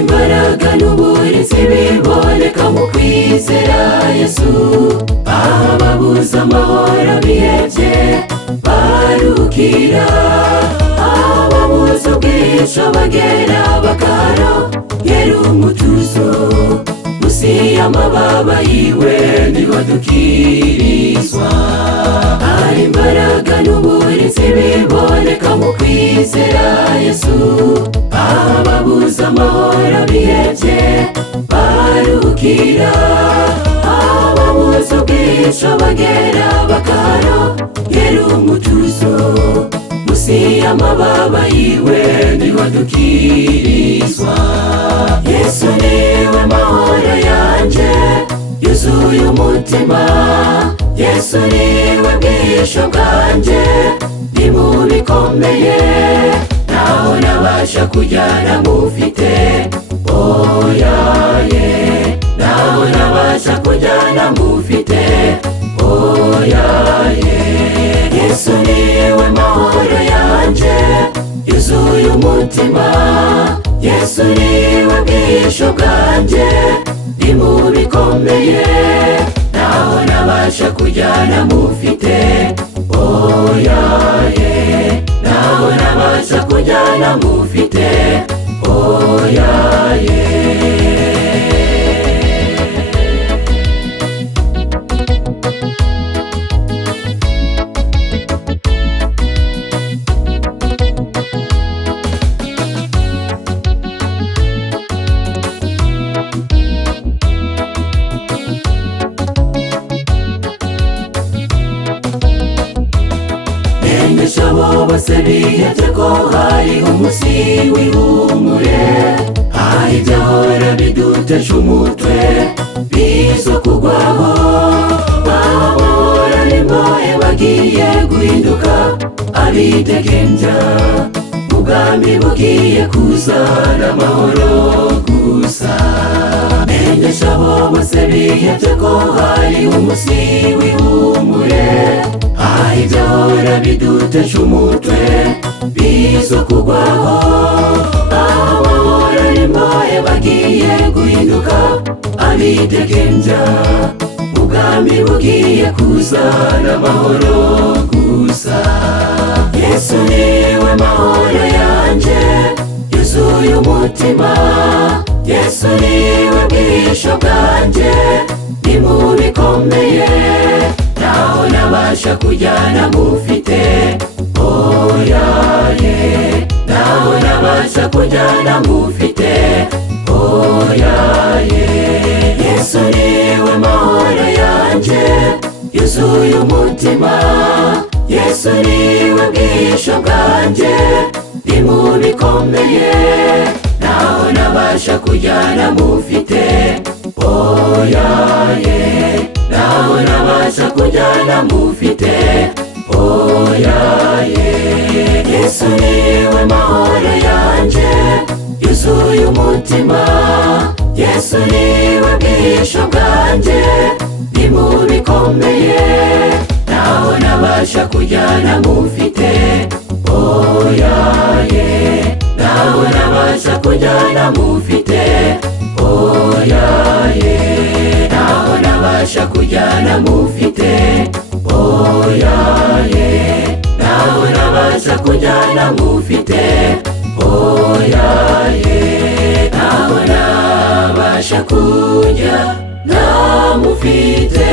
Imbaraga n'uburinzi biboneka mu kwizera Yesu, ababuze amahoro bihebye barukira, ababuze ubwihisho bagera bakaronkera umutuzo, munsi y'amababa yiwe niho dukirizwa. Imbaraga n'uburinzi biboneka mu kwizera Yesu, ababuze amahoro bihebye barukira, ababuze ubwihisho bagera bakaronkera umutuzo, munsi y'amababa yiwe niho dukirizwa. Yesu niwe mahoro yanje yuzuye umutima, Yesu niwe bwihisho bwanje ni mu bikomeye, naho nabasha kujyana mufite oya ye, naho nabasha kujyana mufite oya ye. Yesu niwe mahoro yanje yuzuye umutima, Yesu niwe bwihisho bwanje ni mu bikomeye, naho nabasha kujyana mufite oya ye, naho nabasha kujyana mufite oya ye. Abo bose bihebye ko hariho umunsi w'ihumure, hari ibyahora bidutesha umutwe bizo kugwaho, abahora n'imbohe bagiye guhinduka abidegembya, ubwami bugiye kuzana amahoro gusa. Menyesha abo bose bihebye ko hariho umunsi w'ihumure, hari ibyahora bidutesha umutwe bizo kugwaho, abahora n'imbohe bagiye guhinduka abidegembya, ubwami bugiye kuzana amahoro gusa. Yesu niwe mahoro yanje yuzuye umutima, Yesu niwe bwihisho bwanje ni mu bikomeye, naho nabasha kujyana mufite oya ye, naho nabasha kujyana mufite oya ye. Yesu niwe mahoro yanje yuzuye umutima, Yesu niwe bwihisho bwanje ni mu bikomeye, naho nabasha kujyana mufite oya ye, naho nabasha kujyana mufite oya ye. Yesu niwe mahoro yanje yuzuye umutima, Yesu niwe bwihisho bwanje ni mu bikomeye, naho nabasha kujyana mufite oya ye, naho nabasha kujyana mufite oya ye, naho nabasha kujyana mufite oya ye, naho nabasha kujyana mufite oya ye, naho nabasha kujyana mufite